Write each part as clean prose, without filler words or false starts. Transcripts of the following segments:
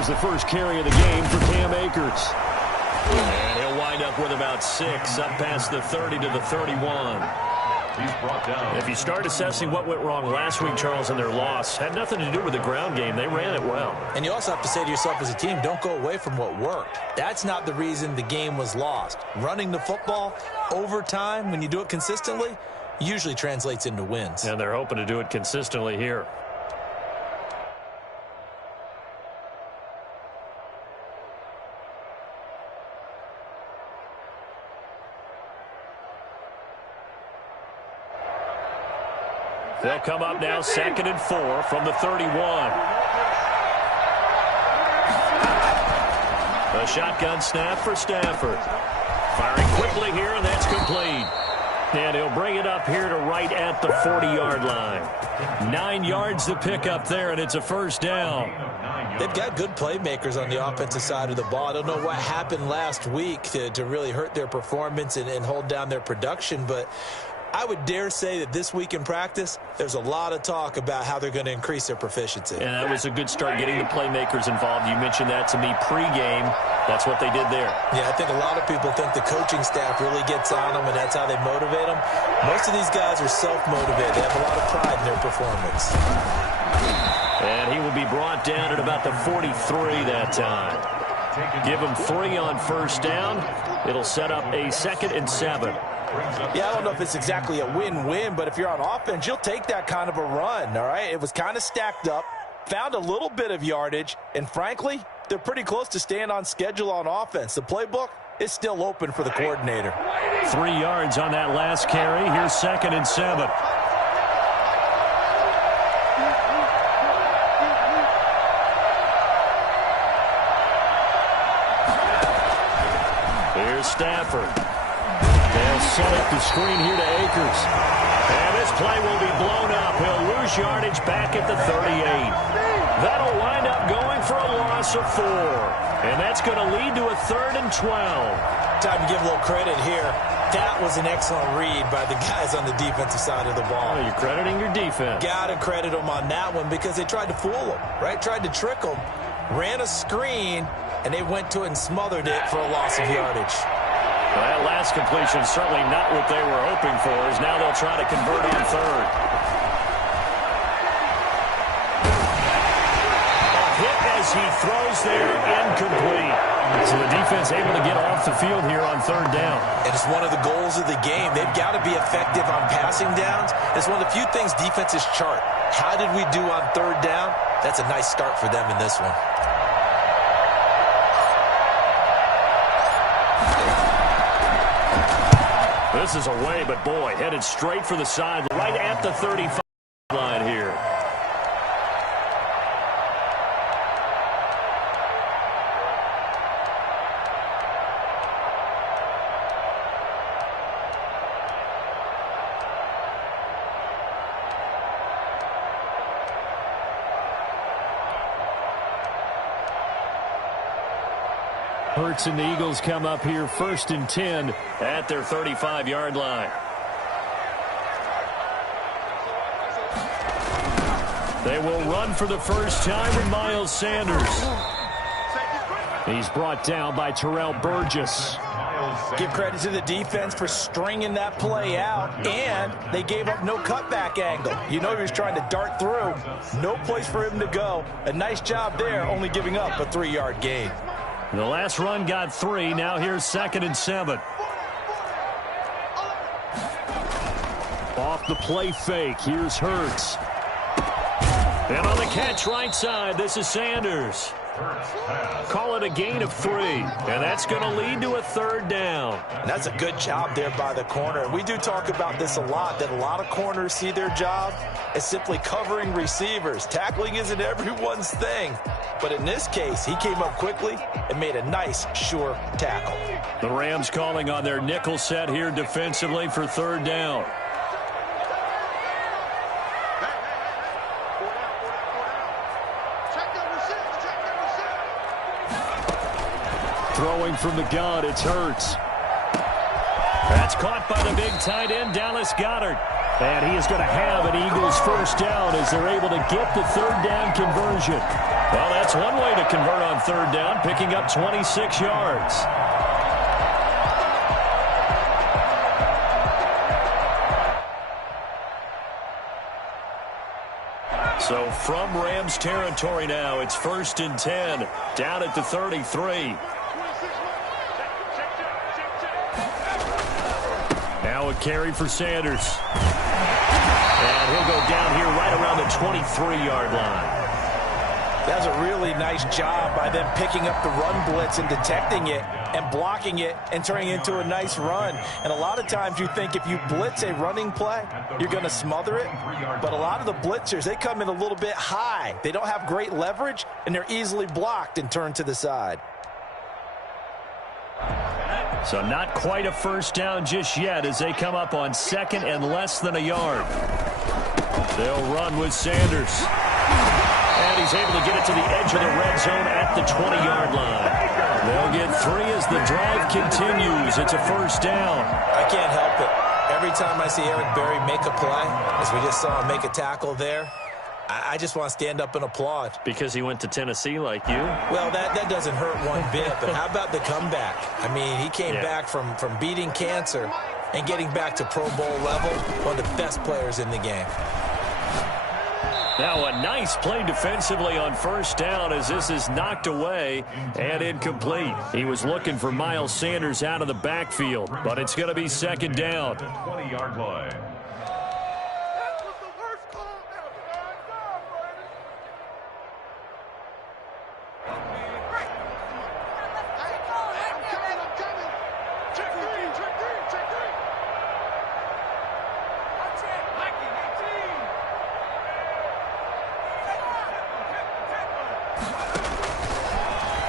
Here's the first carry of the game for Cam Akers. And he'll wind up with about 6, up past the 30 to the 31. If you start assessing what went wrong last week, Charles, in their loss, had nothing to do with the ground game. They ran it well. And you also have to say to yourself as a team, don't go away from what worked. That's not the reason the game was lost. Running the football over time, when you do it consistently, usually translates into wins. And they're hoping to do it consistently here. They'll come up now 2nd and 4 from the 31. A shotgun snap for Stafford. Firing quickly here, and that's complete. And he'll bring it up here to right at the 40-yard line. 9 yards to pick up there, and it's a first down. They've got good playmakers on the offensive side of the ball. I don't know what happened last week to really hurt their performance and hold down their production, but I would dare say that this week in practice, there's a lot of talk about how they're going to increase their proficiency. And that was a good start getting the playmakers involved. You mentioned that to me pregame. That's what they did there. Yeah, I think a lot of people think the coaching staff really gets on them, and that's how they motivate them. Most of these guys are self-motivated. They have a lot of pride in their performance. And he will be brought down at about the 43 that time. Give him 3 on first down. It'll set up a 2nd and 7. Yeah, I don't know if it's exactly a win-win, but if you're on offense, you'll take that kind of a run, all right? It was kind of stacked up, found a little bit of yardage, and frankly, they're pretty close to staying on schedule on offense. The playbook is still open for the coordinator. 3 yards on that last carry. Here's 2nd and 7. Here's Stafford. They'll set up the screen here to Akers. And this play will be blown up. He'll lose yardage back at the 38. That'll wind up going for a loss of 4. And that's going to lead to a 3rd and 12. Time to give a little credit here. That was an excellent read by the guys on the defensive side of the ball. Oh, you're crediting your defense. Got to credit them on that one because they tried to fool them, right? Tried to trick them. Ran a screen, and they went to it and smothered it for a loss of yardage. Well, that last completion certainly not what they were hoping for, as now they'll try to convert on 3rd. A hit as he throws there, incomplete. So the defense able to get off the field here on 3rd down. And it's one of the goals of the game. They've got to be effective on passing downs. It's one of the few things defenses chart. How did we do on 3rd down? That's a nice start for them in this one. This is away, but boy, headed straight for the side, right at the 35 line here. Hurts and the Eagles come up here 1st and 10 at their 35-yard line. They will run for the first time with Miles Sanders. He's brought down by Terrell Burgess. Give credit to the defense for stringing that play out, and they gave up no cutback angle. You know he was trying to dart through. No place for him to go. A nice job there, only giving up a 3-yard gain. The last run got 3. Now here's 2nd and 7. Off the play fake. Here's Hurts. And on the catch right side, this is Sanders. Call it a gain of 3. And that's going to lead to a 3rd down. And that's a good job there by the corner. We do talk about this a lot, that a lot of corners see their job as simply covering receivers. Tackling isn't everyone's thing. But in this case, he came up quickly and made a nice, sure tackle. The Rams calling on their nickel set here defensively for 3rd down. Throwing from the gun, it's Hurts. That's caught by the big tight end, Dallas Goedert. And he is going to have an Eagles first down as they're able to get the third down conversion. Well, that's one way to convert on third down, picking up 26 yards. So from Rams territory now, it's 1st and 10, down at the 33. Now a carry for Sanders. And he'll go down here right around the 23-yard line. That's a really nice job by them picking up the run blitz and detecting it and blocking it and turning it into a nice run. And a lot of times you think if you blitz a running play, you're going to smother it. But a lot of the blitzers, they come in a little bit high. They don't have great leverage, and they're easily blocked and turned to the side. So not quite a first down just yet as they come up on 2nd and less than a yard. They'll run with Sanders. And he's able to get it to the edge of the red zone at the 20-yard line. They'll get 3 as the drive continues. It's a first down. I can't help it. Every time I see Eric Berry make a play, as we just saw him make a tackle there, I just want to stand up and applaud. Because he went to Tennessee like you? Well, that doesn't hurt one bit, but how about the comeback? I mean, he came back from beating cancer and getting back to Pro Bowl level, one of the best players in the game. Now a nice play defensively on first down as this is knocked away and incomplete. He was looking for Miles Sanders out of the backfield, but it's going to be 2nd down. 20-yard line.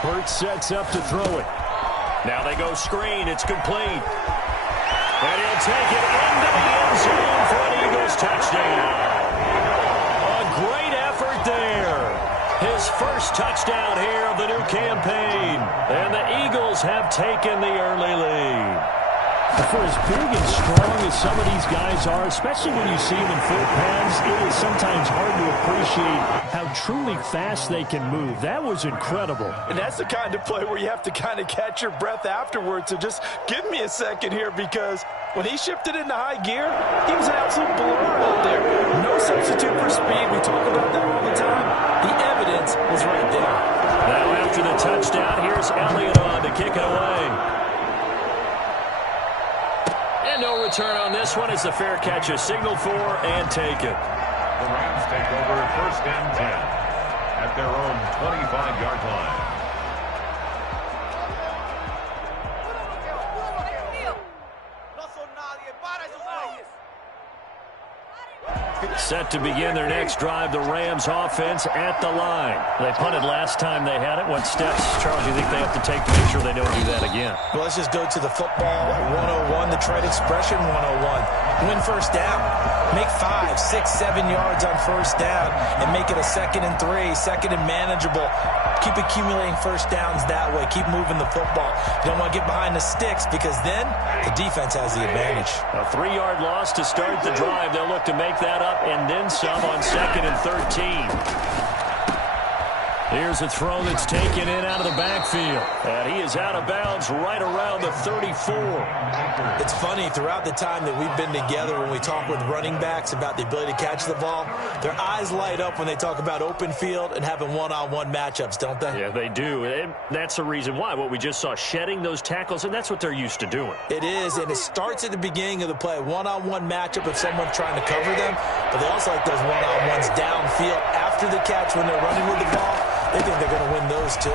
Hurts sets up to throw it. Now they go screen. It's complete. And he'll take it into the end zone for an Eagles touchdown. A great effort there. His first touchdown here of the new campaign. And the Eagles have taken the early lead. For as big and strong as some of these guys are, especially when you see them in full pads, it is sometimes hard to appreciate how truly fast they can move. That was incredible. And that's the kind of play where you have to kind of catch your breath afterwards. So just give me a second here, because when he shifted into high gear, he was an absolute blur out there. No substitute for speed. We talk about that all the time. The evidence was right there. Now after the touchdown, here's Elliott on to kick it away. And no return on this one as the fair catch is signaled for and taken. The Rams take over 1st and 10 at their own 25-yard line. Set to begin their next drive, the Rams offense at the line. They punted last time they had it. What steps, Charles, do you think they have to take to make sure they don't do that again? Well, let's just go to the football 101, the trade expression 101. Win first down. Make 5, 6, 7 yards on first down and make it a 2nd and 3, 2nd and manageable. Keep accumulating first downs that way. Keep moving the football. You don't want to get behind the sticks because then the defense has the advantage. A 3-yard loss to start the drive. They'll look to make that up and then some on 2nd and 13. Here's a throw that's taken in out of the backfield. And he is out of bounds right around the 34. It's funny, throughout the time that we've been together, when we talk with running backs about the ability to catch the ball, their eyes light up when they talk about open field and having one-on-one matchups, don't they? Yeah, they do. And that's the reason why. What we just saw, shedding those tackles, and that's what they're used to doing. It is, and it starts at the beginning of the play. One-on-one matchup if someone's trying to cover them, but they also like those one-on-ones downfield after the catch when they're running with the ball. They think they're going to win those, too.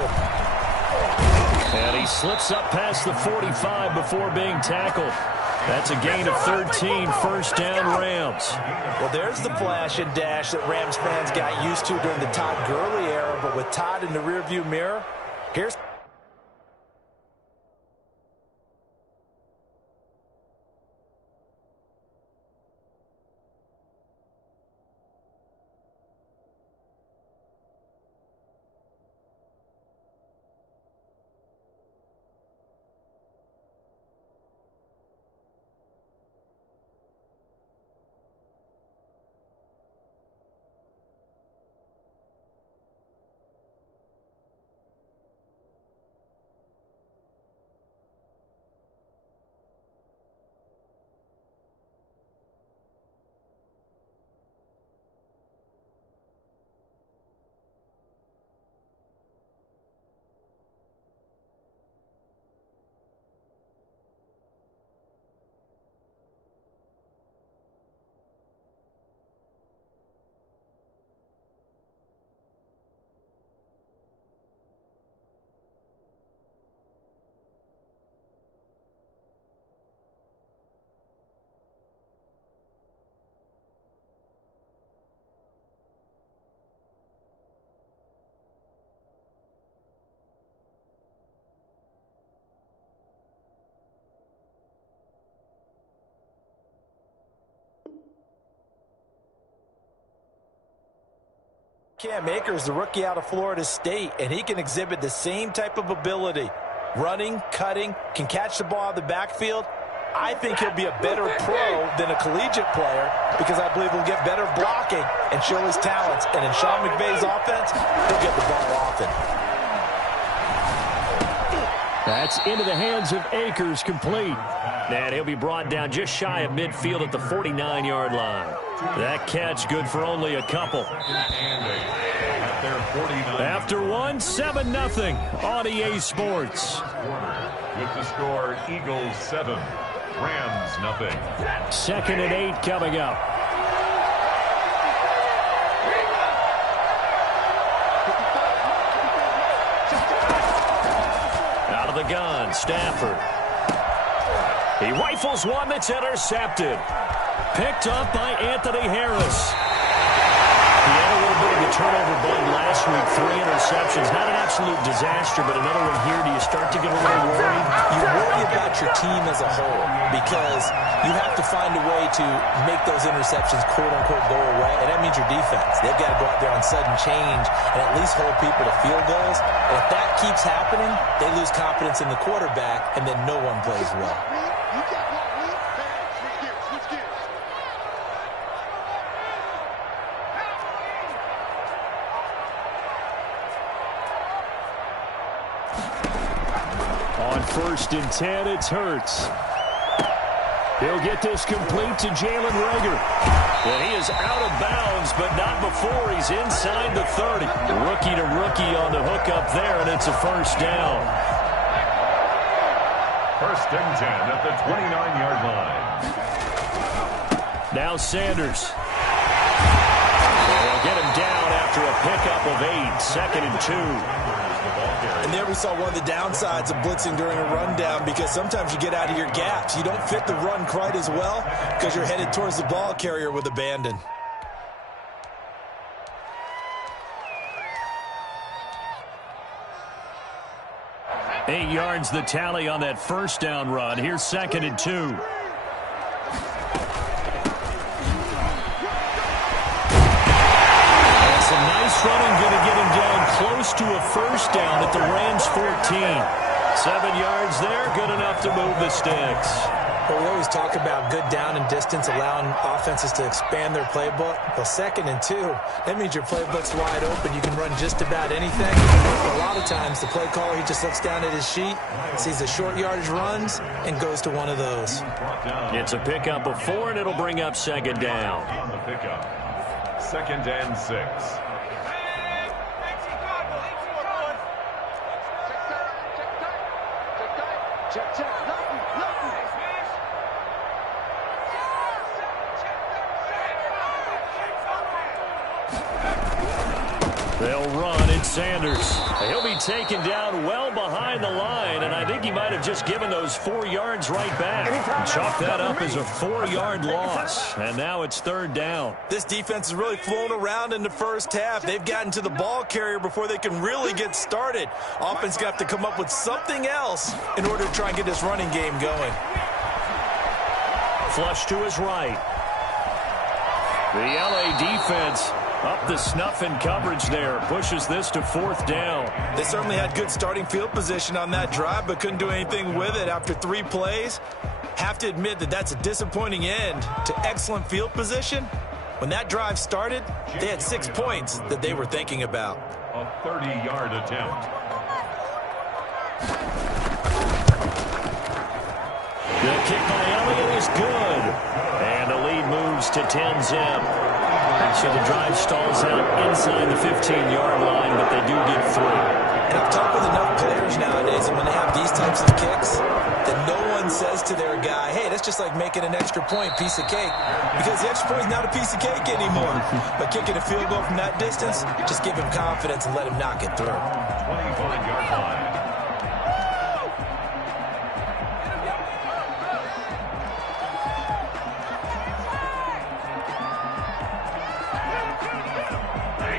And he slips up past the 45 before being tackled. That's a gain of 13, first down Rams. Well, there's the flash and dash that Rams fans got used to during the Todd Gurley era, but with Todd in the rearview mirror, here's Cam Akers, the rookie out of Florida State, and he can exhibit the same type of ability. Running, cutting, can catch the ball out of the backfield. I think he'll be a better pro than a collegiate player because I believe he'll get better blocking and show his talents. And in Sean McVay's offense, he'll get the ball often. That's into the hands of Akers, complete. And he'll be brought down just shy of midfield at the 49-yard line. That catch good for only a couple. After one, 7-0 on EA Sports. With the score, Eagles 7, Rams 0. 2nd and 8 coming up. Out of the gun, Stafford. He rifles one that's intercepted. Picked up by Anthony Harris. He had a little bit of a turnover bug last week, 3 interceptions. Not an absolute disaster, but another one here. Do you start to get a little worried? You worry about your team as a whole because you have to find a way to make those interceptions, quote-unquote, go away, and that means your defense. They've got to go out there on sudden change and at least hold people to field goals. And if that keeps happening, they lose confidence in the quarterback, and then no one plays well. On 1st and 10, it's Hurts. He'll get this complete to Jalen Reagor. And he is out of bounds, but not before he's inside the 30. Rookie to rookie on the hook up there, and it's a first down. 1st and 10 at the 29-yard line. Now Sanders. They'll get him down after a pickup of 8. 2nd and 2. And there we saw one of the downsides of blitzing during a rundown because sometimes you get out of your gaps. You don't fit the run quite as well because you're headed towards the ball carrier with abandon. Eight yards the tally on that first down run. Here's 2nd and 2. Nice running, going to get him down close to a first down at the Rams 14. 7 yards there, good enough to move the sticks. Well, we always talk about good down and distance, allowing offenses to expand their playbook. Well, 2nd and 2, that means your playbook's wide open. You can run just about anything. But a lot of times, the play caller, he just looks down at his sheet, sees the short yardage runs, and goes to one of those. It's a pickup of 4, and it'll bring up 2nd down. On the pickup, 2nd and 6. They'll run. It's Sanders. He'll be taken down well behind the line, and I think he might have just given those 4 yards right back. Chalk that up as a 4-yard loss, and now it's 3rd down. This defense has really flown around in the first half. They've gotten to the ball carrier before they can really get started. Offense got to come up with something else in order to try and get this running game going. Flush to his right. The LA defense up the snuff in coverage there. Pushes this to 4th down. They certainly had good starting field position on that drive, but couldn't do anything with it after 3 plays. Have to admit that that's a disappointing end to excellent field position. When that drive started, they had 6 points that they were thinking about. A 30-yard attempt. The kick by Elliott is good. And the lead moves to 10-zip. So the drive stalls out inside the 15-yard line, but they do get through. And I've talked with enough players nowadays, and when they have these types of kicks, that no one says to their guy, hey, that's just like making an extra point, piece of cake. Because the extra point is not a piece of cake anymore. But kicking a field goal from that distance, just give him confidence and let him knock it through. 25-yard line.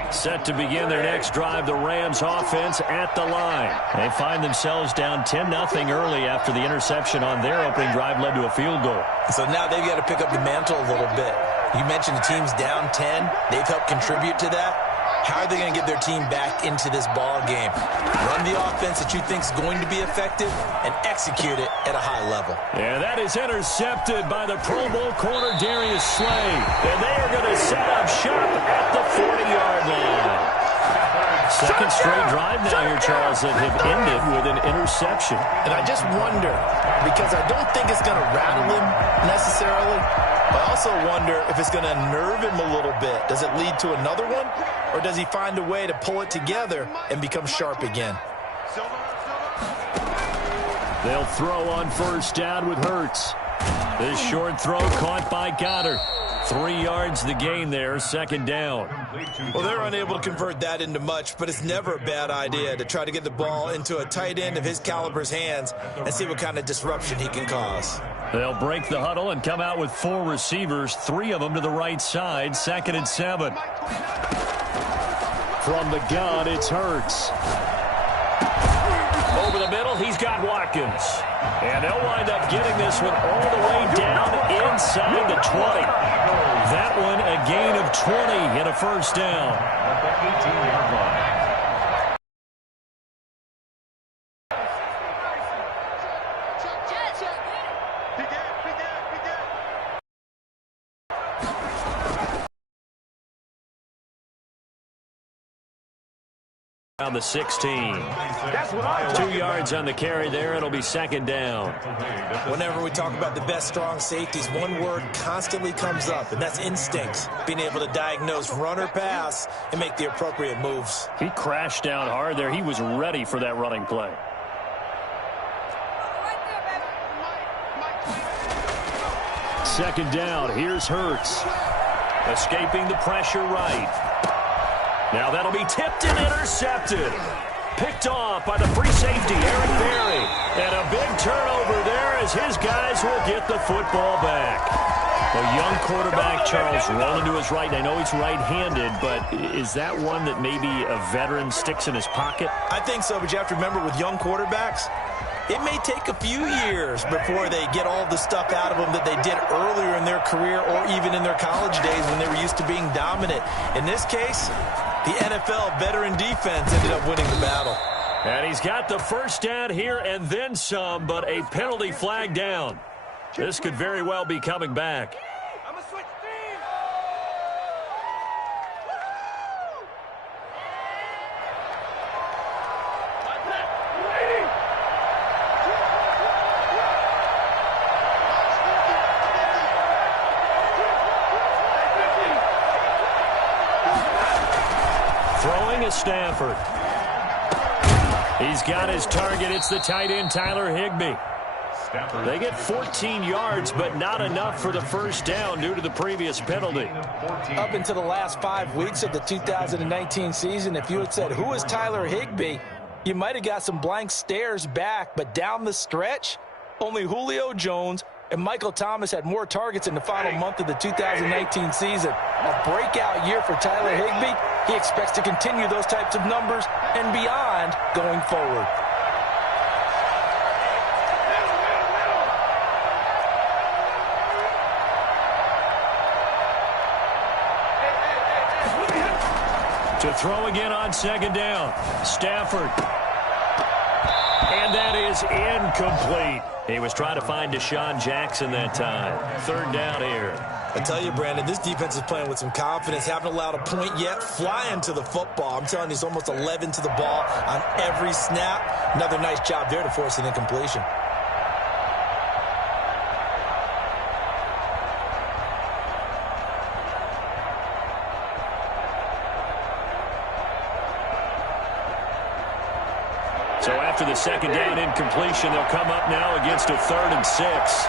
Set to begin their next drive, the Rams offense at the line. They find themselves down 10-0 early after the interception on their opening drive led to a field goal. So now they've got to pick up the mantle a little bit. You mentioned the team's down 10. They've helped contribute to that. How are they going to get their team back into this ball game? Run the offense that you think is going to be effective and execute it at a high level. And that is intercepted by the Pro Bowl corner Darius Slay. And they are going to set up shop at the 40-yard line. Second straight drive now here, Charles, that have ended with an interception. And I just wonder, because I don't think it's going to rattle him necessarily, but I also wonder if it's going to nerve him a little bit. Does it lead to another one, or does he find a way to pull it together and become sharp again? They'll throw on first down with Hurts. This short throw caught by Goddard. 3 yards the gain there, second down. Well, they're unable to convert that into much, but it's never a bad idea to try to get the ball into a tight end of his caliber's hands and see what kind of disruption he can cause. They'll break the huddle and come out with 4 receivers, 3 of them to the right side, 2nd and 7. From the gun, it's Hurts. Over the middle, he's got Watkins. And they'll wind up getting this one all the way down inside the 20. That one a gain of 20 and a first down. At the 18-yard line. On the 16. 2 yards on the carry there. It'll be second down. Whenever we talk about the best strong safeties, one word constantly comes up, and that's instincts. Being able to diagnose run or pass and make the appropriate moves. He crashed down hard there. He was ready for that running play. Second down. Here's Hurts. Escaping the pressure right. Now that'll be tipped and intercepted. Picked off by the free safety, Eric Berry. And a big turnover there as his guys will get the football back. A young quarterback, Charles, rolling to his right. I know he's right-handed, but is that one that maybe a veteran sticks in his pocket? I think so, but you have to remember with young quarterbacks, it may take a few years before they get all the stuff out of them that they did earlier in their career or even in their college days when they were used to being dominant. In this case, the NFL veteran defense ended up winning the battle. And he's got the first down here and then some, but a penalty flag down. This could very well be coming back. Throwing is Stafford. He's got his target. It's the tight end, Tyler Higbee. They get 14 yards, but not enough for the first down due to the previous penalty. Up until the last 5 weeks of the 2019 season, if you had said, who is Tyler Higbee, you might have got some blank stares back, but down the stretch, only Julio Jones and Michael Thomas had more targets in the final month of the 2019 season. A breakout year for Tyler Higbee. He expects to continue those types of numbers and beyond going forward. To throw again on second down. Stafford. And that is incomplete. He was trying to find Deshaun Jackson that time. Third down here. I tell you, Brandon, this defense is playing with some confidence. Haven't allowed a point yet. Flying to the football. I'm telling you, it's almost 11 to the ball on every snap. Another nice job there to force an incompletion. So after the second down incompletion, they'll come up now against a 3rd and 6.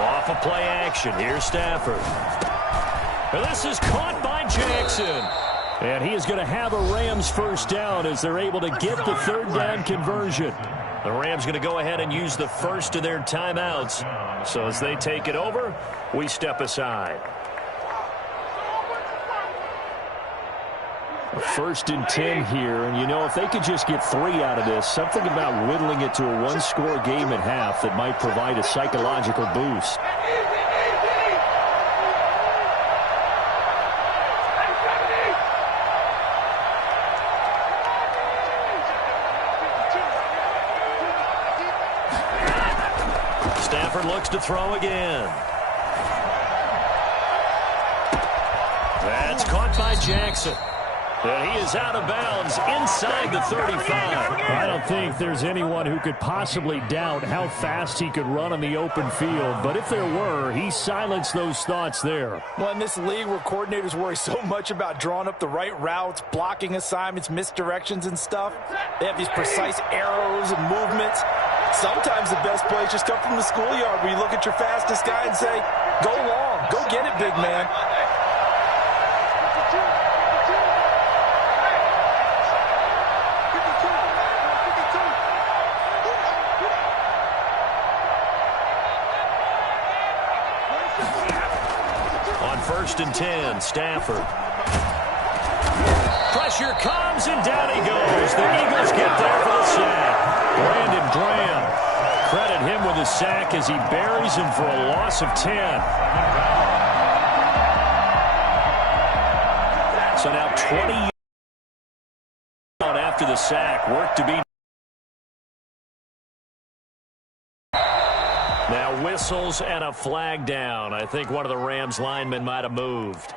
Off of play action. Here's Stafford. And this is caught by Jackson. And he is going to have a Rams first down as they're able to get the 3rd down conversion. The Rams going to go ahead and use the first of their timeouts. So as they take it over, we step aside. First and 10 here, and you know, if they could just get 3 out of this, something about whittling it to a one-score game at half that might provide a psychological boost. Stafford looks to throw again. That's caught by Jackson. And he is out of bounds inside the 35. I don't think there's anyone who could possibly doubt how fast he could run on the open field. But if there were, he silenced those thoughts there. Well, in this league where coordinators worry so much about drawing up the right routes, blocking assignments, misdirections and stuff, they have these precise arrows and movements. Sometimes the best plays just come from the schoolyard where you look at your fastest guy and say, go long, go get it, big man. First and 10, Stafford. Pressure comes, and down he goes. The Eagles get there for the sack. Brandon Graham. Credit him with a sack as he buries him for a loss of 10. So now 20 out after the sack. Work to be. Now whistles and a flag down. I think one of the Rams linemen might have moved.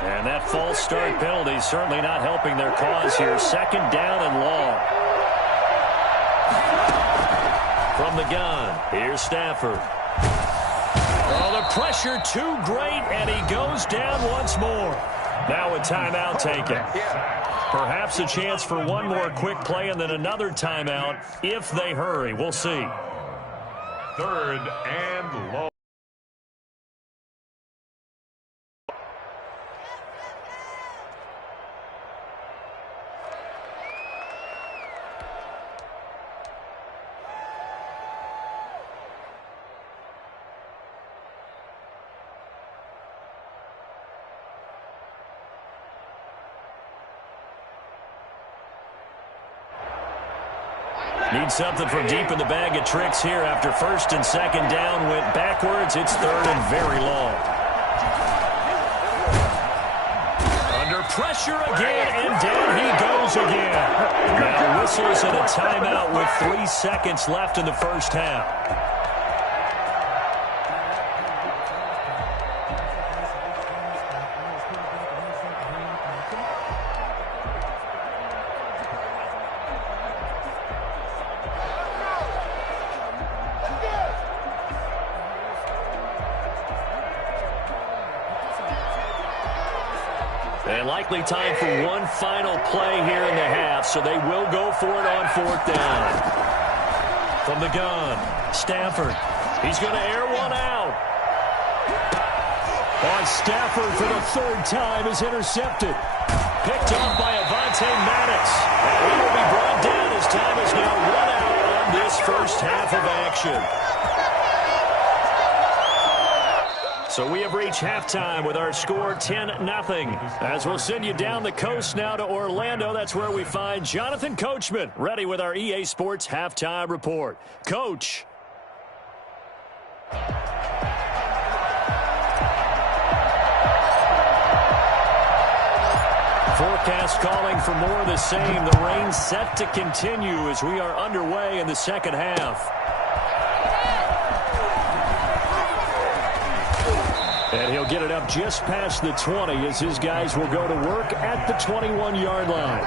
And that false start penalty is certainly not helping their cause here. Second down and long. From the gun, here's Stafford. Oh, the pressure too great, and he goes down once more. Now a timeout taken. Perhaps a chance for one more quick play and then another timeout if they hurry. We'll see. Third and long. Need something from deep in the bag of tricks here after first and second down went backwards. It's third and very long. Under pressure again, and down he goes again. Now whistles and a timeout with 3 seconds left in the first half. And likely time for one final play here in the half, so they will go for it on fourth down. From the gun, Stafford. He's going to air one out. Stafford for the third time is intercepted. Picked off by Avonte Maddox. And he will be brought down as time is now run out on this first half of action. So we have reached halftime with our score 10-0. As we'll send you down the coast now to Orlando, that's where we find Jonathan Coachman, ready with our EA Sports Halftime Report. Coach. Forecast calling for more of the same. The rain set to continue as we are underway in the second half. And he'll get it up just past the 20 as his guys will go to work at the 21-yard line.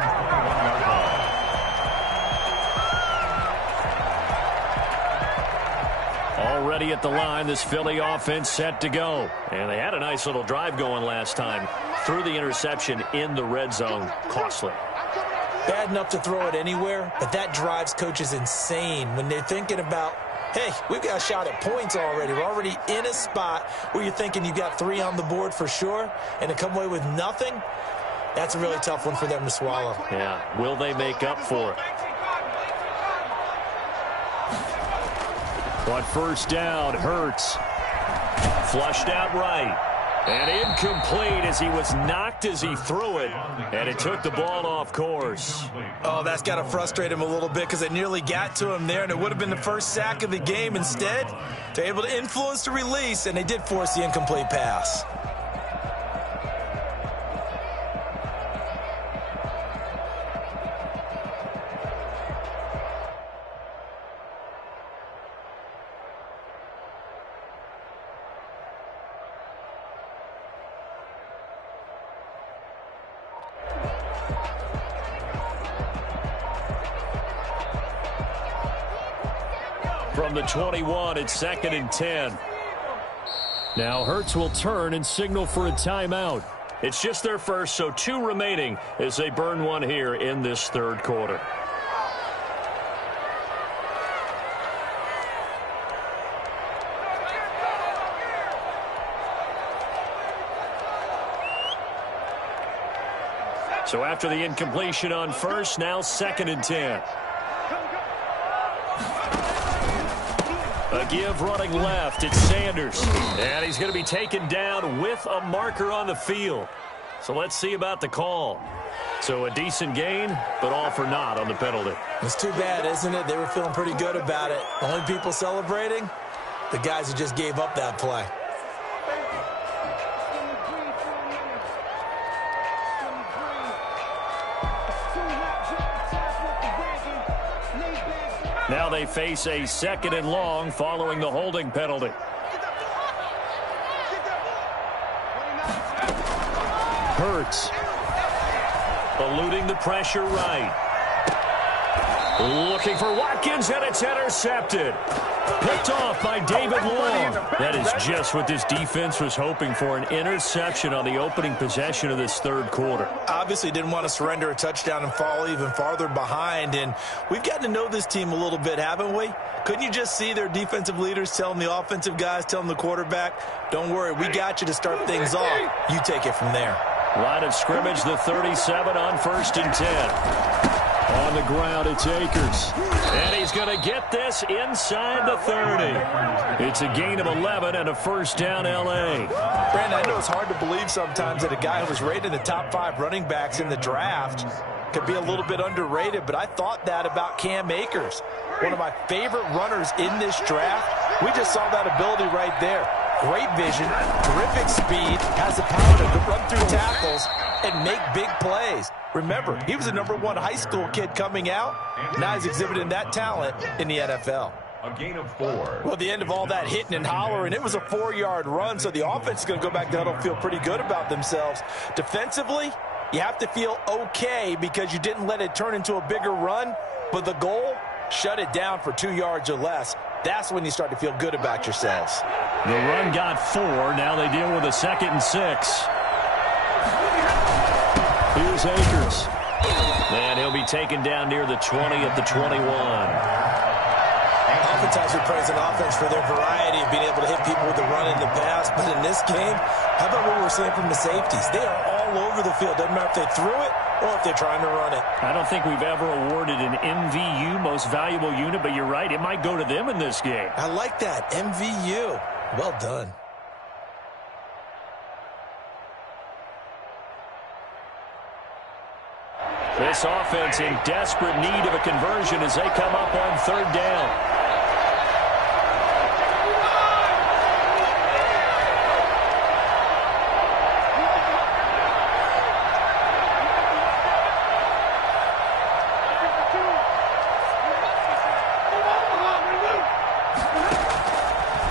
Already at the line, this Philly offense set to go. And they had a nice little drive going last time. Threw the interception in the red zone. Costly. Bad enough to throw it anywhere, but that drives coaches insane when they're thinking about hey, we've got a shot at points already. We're already in a spot where you're thinking you got 3 on the board for sure, and to come away with nothing, that's a really tough one for them to swallow. Yeah, will they make up for it? But first down, Hurts. Flushed out right. And incomplete as he was knocked as he threw it. And it took the ball off course. Oh, that's got to frustrate him a little bit because it nearly got to him there, and it would have been the first sack of the game. Instead, they're able to influence the release, and they did force the incomplete pass. From the 21, it's 2nd and 10. Now Hurts will turn and signal for a timeout. It's just their first, so 2 remaining as they burn one here in this third quarter. So after the incompletion on first, now 2nd and 10. A give running left. It's Sanders. And he's going to be taken down with a marker on the field. So let's see about the call. So a decent gain, but all for naught on the penalty. It's too bad, isn't it? They were feeling pretty good about it. Only people celebrating, the guys who just gave up that play. Now they face a 2nd and long following the holding penalty. Hurts. Eluding the pressure right. Looking for Watkins, and it's intercepted. Picked off by David Long. That is just what this defense was hoping for, an interception on the opening possession of this third quarter. Obviously didn't want to surrender a touchdown and fall even farther behind, and we've gotten to know this team a little bit, haven't we? Couldn't you just see their defensive leaders telling the offensive guys, telling the quarterback, don't worry, we got you to start things off. You take it from there. Line of scrimmage, the 37 on 1st and 10. On the ground, it's Akers. And he's going to get this inside the 30. It's a gain of 11 and a first down, L.A. Brandon, I know it's hard to believe sometimes that a guy who was rated in the top 5 running backs in the draft could be a little bit underrated, but I thought that about Cam Akers. One of my favorite runners in this draft. We just saw that ability right there. Great vision, terrific speed, has the power to run through tackles and make big plays. Remember, he was a #1 high school kid coming out. Now he's exhibiting that talent in the NFL. A gain of 4. Well, the end of all that hitting and hollering, it was a 4-yard run, so the offense is going to go back to huddle, feel pretty good about themselves. Defensively, you have to feel okay because you didn't let it turn into a bigger run, but the goal, shut it down for 2 yards or less. That's when you start to feel good about yourselves. The run got 4. Now they deal with a 2nd and 6. Here's Akers. And he'll be taken down near the 20 at the 21. Oftentimes we praise an offense for their variety of being able to hit people with the run in the pass, but in this game, how about what we're seeing from the safeties? They are all over the field. Doesn't matter if they threw it or if they're trying to run it. I don't think we've ever awarded an MVU, most valuable unit, but you're right, it might go to them in this game. I like that, MVU. Well done. This offense in desperate need of a conversion as they come up on 3rd down.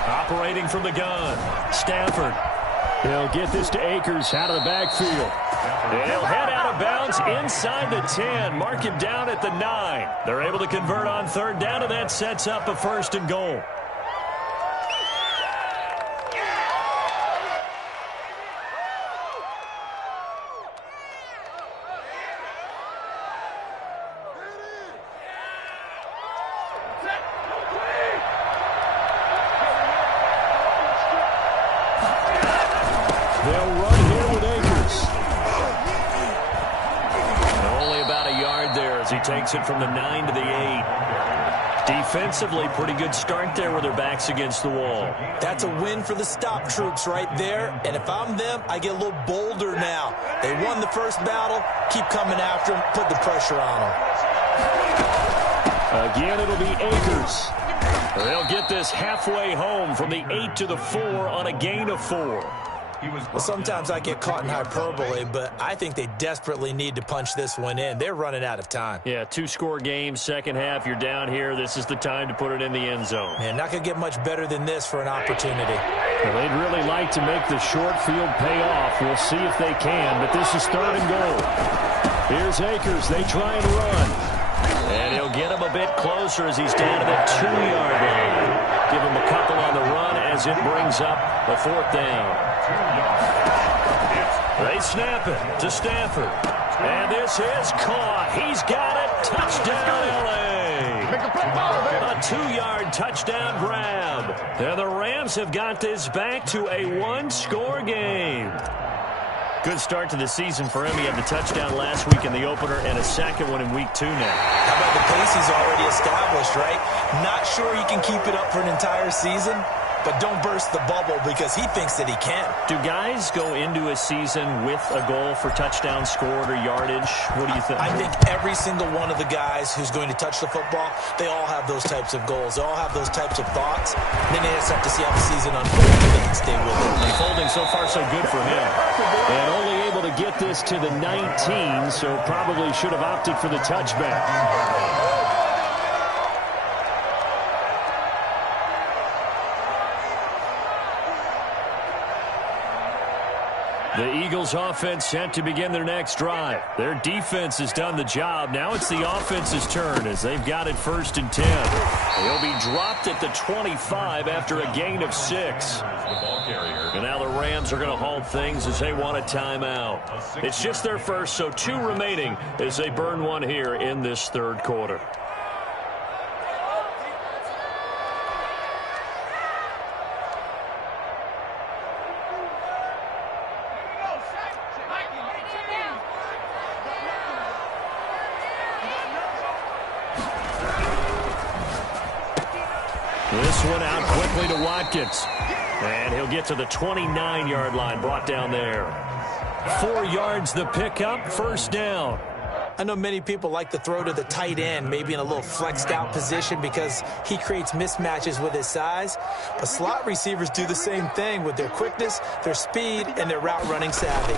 Operating from the gun, Stafford. He'll get this to Akers out of the backfield. And he'll head out of bounds inside the 10. Mark him down at the 9. They're able to convert on 3rd down, and that sets up a 1st and goal. They'll run here with Akers. Only about a yard there as he takes it from the 9 to the 8. Defensively, pretty good start there with their backs against the wall. That's a win for the stop troops right there. And if I'm them, I get a little bolder now. They won the first battle. Keep coming after them. Put the pressure on them. Again, it'll be Akers. They'll get this halfway home from the 8 to the 4 on a gain of 4. Well, sometimes I get caught in hyperbole, but I think they desperately need to punch this one in. They're running out of time. Yeah, 2-score game, second half, you're down here. This is the time to put it in the end zone. Man, not going to get much better than this for an opportunity. Well, they'd really like to make the short field pay off. We'll see if they can, but this is 3rd and goal. Here's Akers. They try and run. And he'll get him a bit closer as he's down to the 2-yard line. Give him a couple on the run as it brings up the 4th down. They snap it to Stafford. And this is caught. He's got it. Touchdown, L.A. A 2-yard touchdown grab. And the Rams have got this back to a 1-score game. Good start to the season for him. He had the touchdown last week in the opener and a second one in week 2 now. How about the pace he's already established, right? Not sure he can keep it up for an entire season, but don't burst the bubble because he thinks that he can. Do guys go into a season with a goal for touchdown scored or yardage? What do you think? I think every single one of the guys who's going to touch the football, they all have those types of goals. They all have those types of thoughts. Then they just have to see how the season unfolds so they can stay with it. Unfolding so far so good for him. And only able to get this to the 19, so probably should have opted for the touchback. The Eagles offense set to begin their next drive. Their defense has done the job. Now it's the offense's turn as they've got it 1st and 10. They'll be dropped at the 25 after a gain of 6. And now the Rams are going to halt things as they want a timeout. It's just their first, so 2 remaining as they burn one here in this 3rd quarter. This one out quickly to Watkins. And he'll get to the 29-yard line, brought down there. 4 yards the pickup, 1st down. I know many people like to throw to the tight end, maybe in a little flexed out position because he creates mismatches with his size. But slot receivers do the same thing with their quickness, their speed, and their route running savvy.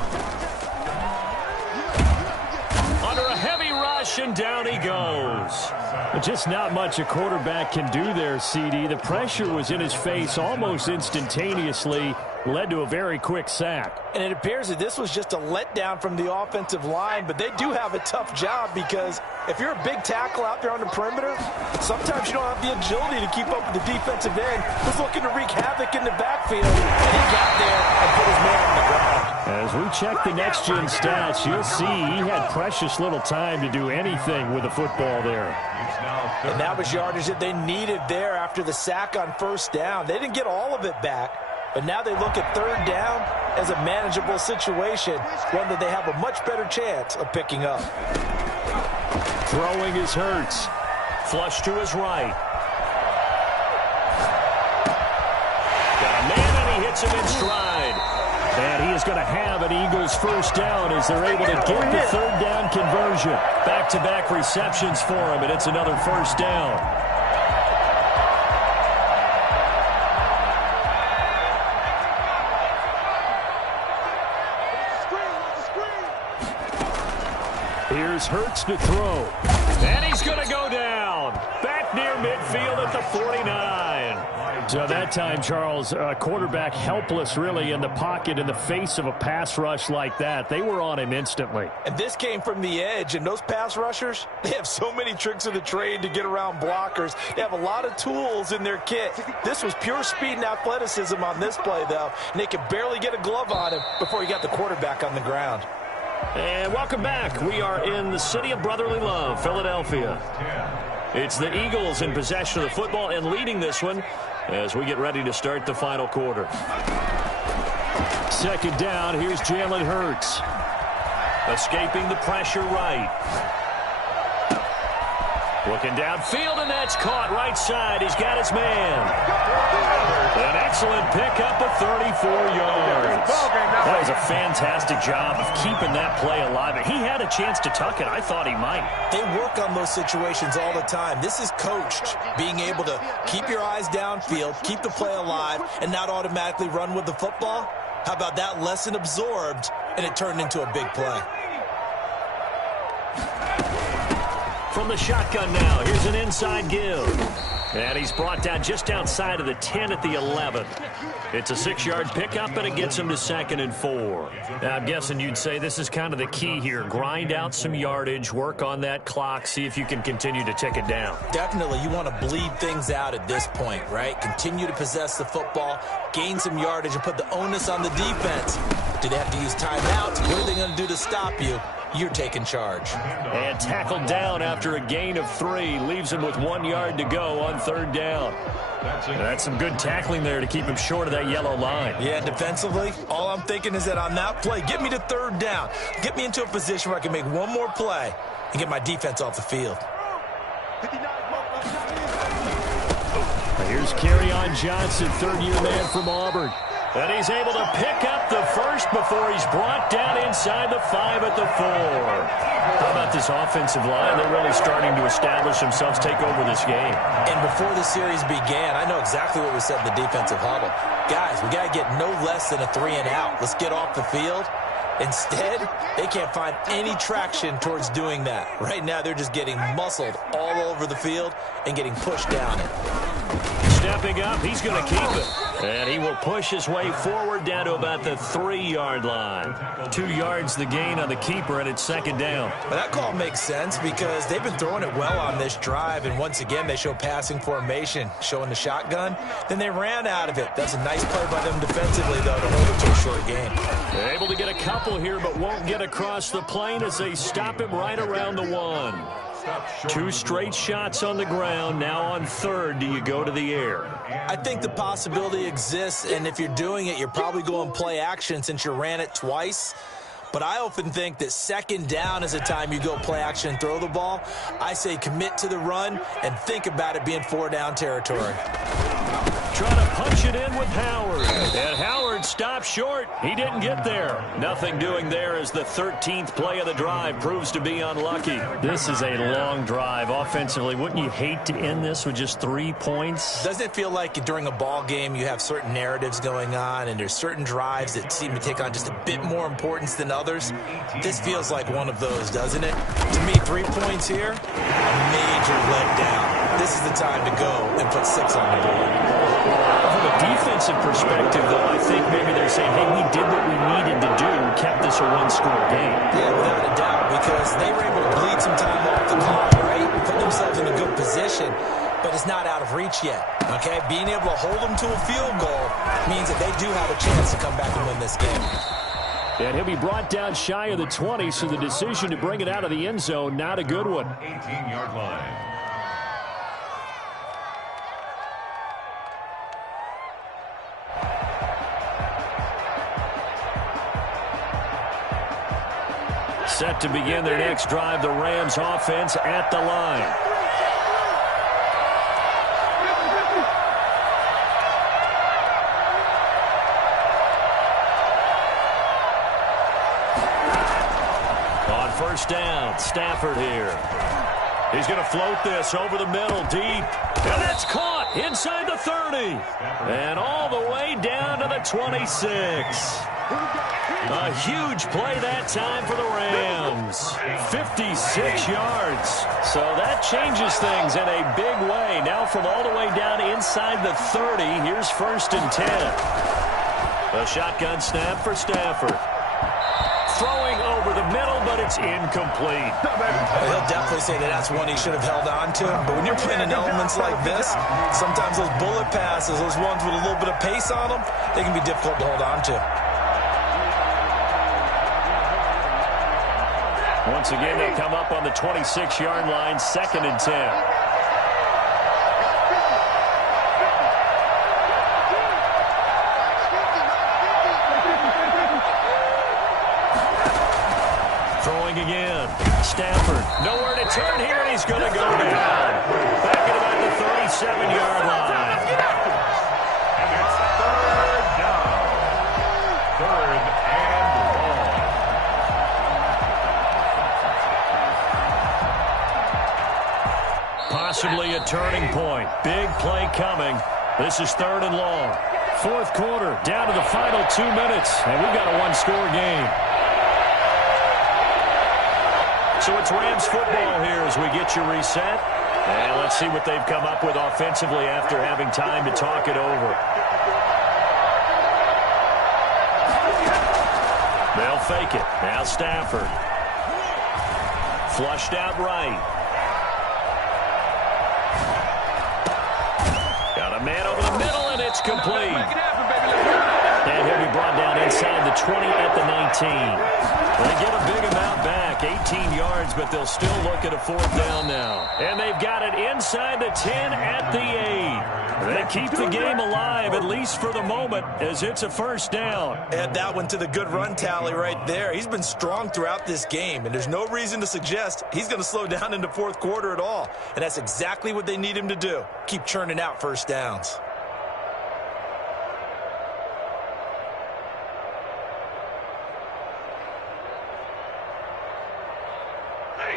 Under a heavy rush, and down he goes. But just not much a quarterback can do there, CD. The pressure was in his face almost instantaneously, led to a very quick sack. And it appears that this was just a letdown from the offensive line, but they do have a tough job because if you're a big tackle out there on the perimeter, sometimes you don't have the agility to keep up with the defensive end who's looking to wreak havoc in the backfield, and he got there and put his man on the ground. As we check the next-gen stats, you'll see he had precious little time to do anything with the football there. And that was yardage that they needed there after the sack on 1st down. They didn't get all of it back, but now they look at 3rd down as a manageable situation, one that they have a much better chance of picking up. Throwing is Hurts. Flush to his right. Got a man, and he hits him in stride. And he is going to have an Eagles 1st down as they're able to get the 3rd down conversion. Back-to-back receptions for him, and it's another 1st down. Here's Hurts to throw. And he's going to go down. Back near midfield at the 49. So that time, Charles, quarterback helpless really in the pocket in the face of a pass rush like that. They were on him instantly. And this came from the edge, and those pass rushers, they have so many tricks of the trade to get around blockers. They have a lot of tools in their kit. This was pure speed and athleticism on this play, though, and they could barely get a glove on him before he got the quarterback on the ground. And welcome back. We are in the city of brotherly love, Philadelphia. It's the Eagles in possession of the football and leading this one as we get ready to start the final quarter. second down, here's Jalen Hurts. Escaping the pressure right. Looking downfield, and that's caught right side. He's got his man. An excellent pickup of 34 yards. That was a fantastic job of keeping that play alive. He had a chance to tuck it. I thought he might. They work on those situations all the time. This is coached, being able to keep your eyes downfield, keep the play alive, and not automatically run with the football. How about that lesson absorbed, and it turned into a big play? From the shotgun now, here's an inside give. And he's brought down just outside of the 10 at the 11. It's a 6-yard pickup, and it gets him to 2nd and 4. Now, I'm guessing you'd say this is kind of the key here. Grind out some yardage, work on that clock, see if you can continue to tick it down. Definitely, you want to bleed things out at this point, right? Continue to possess the football, gain some yardage, and put the onus on the defense. Do they have to use timeouts? What are they going to do to stop you? You're taking charge. And tackled down after a gain of 3. Leaves him with 1 yard to go on 3rd down. That's some good tackling there to keep him short of that yellow line. Yeah, defensively, all I'm thinking is that on that play, get me to 3rd down. Get me into a position where I can make one more play and get my defense off the field. Here's Kerryon Johnson, 3rd-year man from Auburn. And he's able to pick up the first before he's brought down inside the 5 at the 4. How about this offensive line? They're really starting to establish themselves, take over this game. And before the series began, I know exactly what we said in the defensive huddle. Guys, we got to get no less than a 3-and-out. Let's get off the field. Instead, they can't find any traction towards doing that. Right now, they're just getting muscled all over the field and getting pushed down it. Stepping up, he's going to keep it. And he will push his way forward down to about the 3-yard line. 2 yards the gain on the keeper, and it's 2nd down. But that call makes sense because they've been throwing it well on this drive, and once again, they show passing formation, showing the shotgun. Then they ran out of it. That's a nice play by them defensively, though, to hold it to a short game. They're able to get a couple here, but won't get across the plane as they stop him right around the 1. 2 straight shots on the ground. Now on 3rd, do you go to the air? I think the possibility exists, and if you're doing it, you're probably going play action since you ran it twice. But I often think that 2nd down is a time you go play action and throw the ball. I say commit to the run and think about it being 4-down territory. Trying to punch it in with Howard. And Howard stopped short. He didn't get there. Nothing doing there as the 13th play of the drive proves to be unlucky. This is a long drive offensively. Wouldn't you hate to end this with just 3 points? Doesn't it feel like during a ball game you have certain narratives going on and there's certain drives that seem to take on just a bit more importance than others? This feels like one of those, doesn't it? To me, 3 points here, a major letdown. This is the time to go and put 6 on the board. From a defensive perspective, though, I think maybe they're saying, hey, we did what we needed to do, kept this a 1-score game. Yeah, without a doubt, because they were able to bleed some time off the clock, right? Put themselves in a good position, but it's not out of reach yet, okay? Being able to hold them to a field goal means that they do have a chance to come back and win this game. And he'll be brought down shy of the 20, so the decision to bring it out of the end zone, not a good one. 18-yard line. Set to begin their next drive, the Rams offense at the line. On 1st down, Stafford here. He's going to float this over the middle, deep. And that's caught inside the 30. And all the way down to the 26. A huge play that time for the Rams. 56 yards. So that changes things in a big way. Now from all the way down inside the 30, here's 1st and 10. A shotgun snap for Stafford. Throwing over the middle, but it's incomplete. He'll definitely say that that's one he should have held on to. But when you're playing in elements like this, sometimes those bullet passes, those ones with a little bit of pace on them, they can be difficult to hold on to. Once again, they come up on the 26-yard line, 2nd and 10. throwing again. Stafford, nowhere to turn here, and he's going to go down. Back at about the 37-yard line. And it's third down. Third and long. Possibly a turning point. Big play coming. This is third and long. Fourth quarter, down to the final 2 minutes, and we've got a one-score game. So it's Rams football here as we get you reset. And let's see what they've come up with offensively after having time to talk it over. They'll fake it. Now Stafford. Flushed out right. Got a man over the middle, and it's complete. And he'll be brought down inside the 20 at the 19. They get a big amount back, 18 yards, but they'll still look at a fourth down now. And they've got it inside the 10 at the 8. They keep the game alive, at least for the moment, as it's a first down. Add that one to the good run tally right there. He's been strong throughout this game, and there's no reason to suggest he's going to slow down in the fourth quarter at all. And that's exactly what they need him to do. Keep churning out first downs.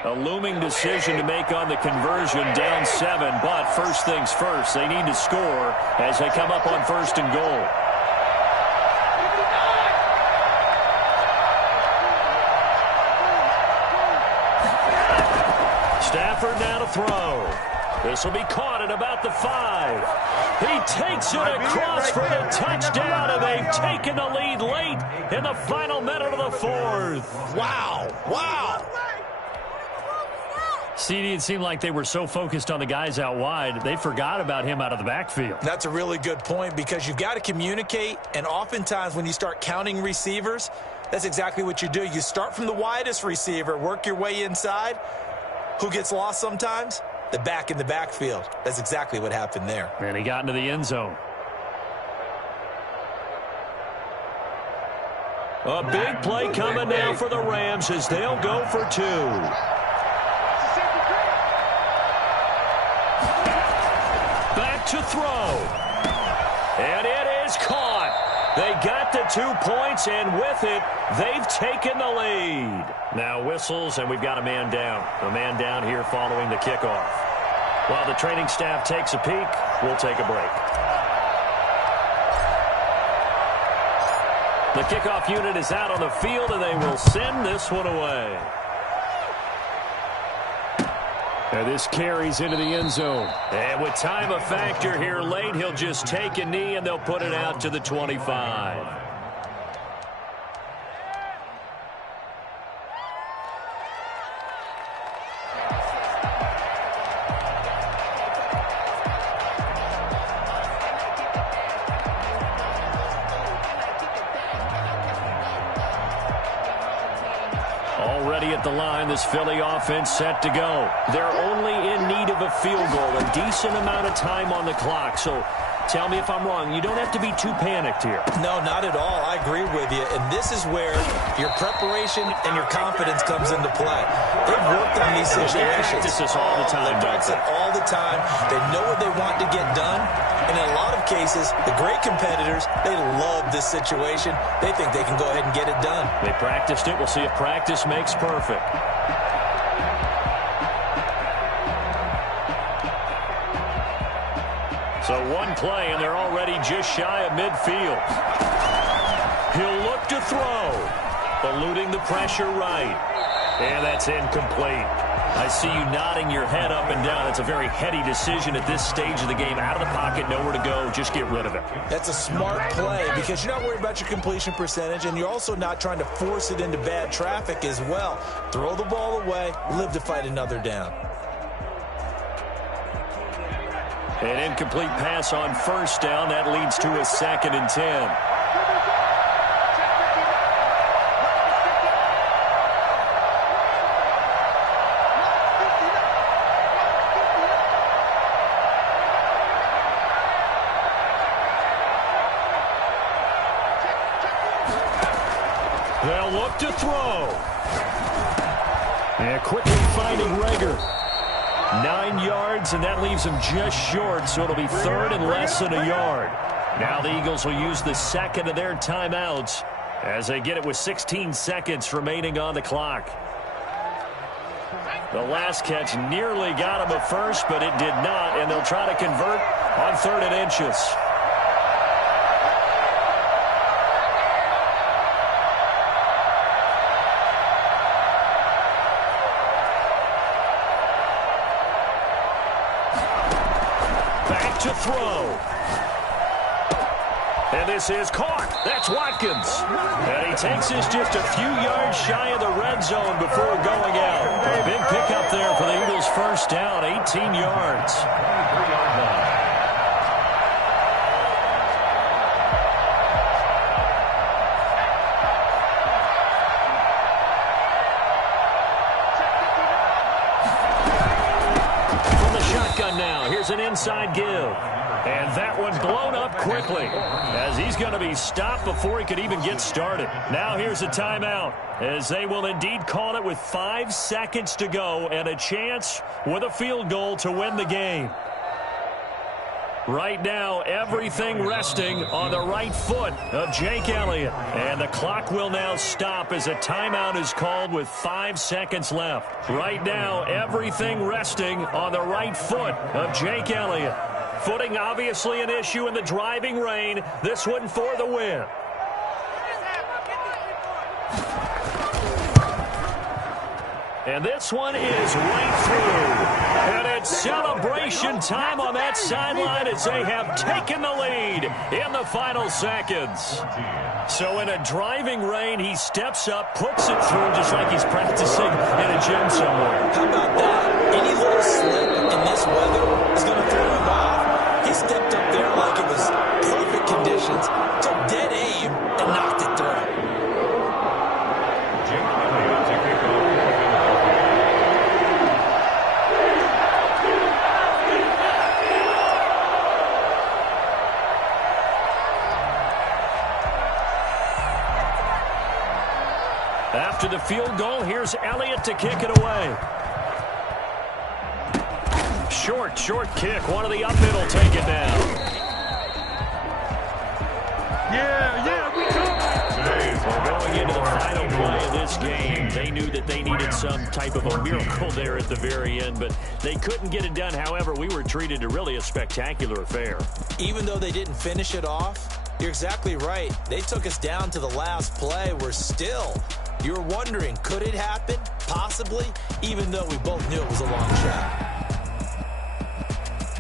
A looming decision to make on the conversion, down 7. But first things first, they need to score as they come up on first and goal. Stafford now to throw. This will be caught at about the 5. He takes it across for the touchdown, and they've taken the lead late in the final minute of the fourth. Wow. Wow. CD, it seemed like they were so focused on the guys out wide, they forgot about him out of the backfield. That's a really good point because you've got to communicate, and oftentimes when you start counting receivers, that's exactly what you do. You start from the widest receiver, work your way inside. Who gets lost sometimes? The back in the backfield. That's exactly what happened there. And he got into the end zone. A big play coming now for the Rams as they'll go for 2. Back to throw. And it is caught. They got the 2 points, and with it, they've taken the lead. Now whistles, and we've got a man down. A man down here following the kickoff. While the training staff takes a peek, we'll take a break. The kickoff unit is out on the field, and they will send this one away. And this carries into the end zone. And with time a factor here late, he'll just take a knee, and they'll put it out to the 25. Already at the line, this Philly offense set to go. They're only in need of a field goal, a decent amount of time on the clock. So tell me if I'm wrong. You don't have to be too panicked here. No, not at all. I agree with you. And this is where your preparation and your confidence comes into play. They've worked on these situations. They practice this all the time. They practice it all the time. They know what they want to get done. And in a lot of cases, the great competitors, they love this situation. They think they can go ahead and get it done. They practiced it. We'll see if practice makes perfect. So one play, and they're already just shy of midfield. He'll look to throw. Eluding the pressure right. And that's incomplete. I see you nodding your head up and down. It's a very heady decision at this stage of the game. Out of the pocket, nowhere to go. Just get rid of it. That's a smart play because you're not worried about your completion percentage, and you're also not trying to force it into bad traffic as well. Throw the ball away, live to fight another down. An incomplete pass on first down. That leads to a 2nd and 10. They'll look to throw. And quickly finding Reagor. 9 yards, and that leaves him just short, so it'll be third and less than a yard. Now the Eagles will use the second of their timeouts as they get it with 16 seconds remaining on the clock. The last catch nearly got him a first, but it did not, and they'll try to convert on 3rd and inches. Back to throw. And this is caught. That's Watkins. And he takes this just a few yards shy of the red zone before going out. A big pickup there for the Eagles' first down, 18 yards. From the shotgun now, here's an inside give. And that one blown up quickly as he's going to be stopped before he could even get started. Now here's a timeout as they will indeed call it with 5 seconds to go and a chance with a field goal to win the game. Right now, everything resting on the right foot of Jake Elliott. And the clock will now stop as a timeout is called with 5 seconds left. Right now, everything resting on the right foot of Jake Elliott. Footing obviously an issue in the driving rain. This one for the win. And this one is right through. And it's celebration time on that sideline as they have taken the lead in the final seconds. So in a driving rain, he steps up, puts it through just like he's practicing in a gym somewhere. How about that? Any little slip in this weather is going to throw him off. He stepped up there like it was perfect conditions, took dead aim, and knocked it through. After the field goal, here's Elliott to kick it away. Short kick. One of the up middle take it down. We come. Well, going into the final play of this game, they knew that they needed some type of a miracle there at the very end, but they couldn't get it done. However, we were treated to really a spectacular affair. Even though they didn't finish it off, you're exactly right. They took us down to the last play. You're wondering, could it happen? Possibly, even though we both knew it was a long shot.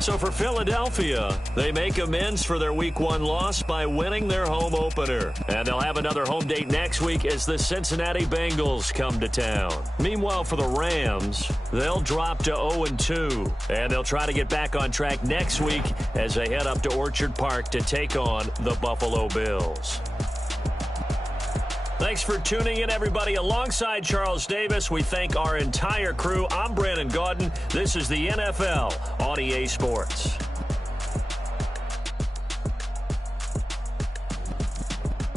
So for Philadelphia, they make amends for their Week 1 loss by winning their home opener. And they'll have another home date next week as the Cincinnati Bengals come to town. Meanwhile, for the Rams, they'll drop to 0-2. And they'll try to get back on track next week as they head up to Orchard Park to take on the Buffalo Bills. Thanks for tuning in, everybody. Alongside Charles Davis, we thank our entire crew. I'm Brandon Gaudin. This is the NFL on EA Sports.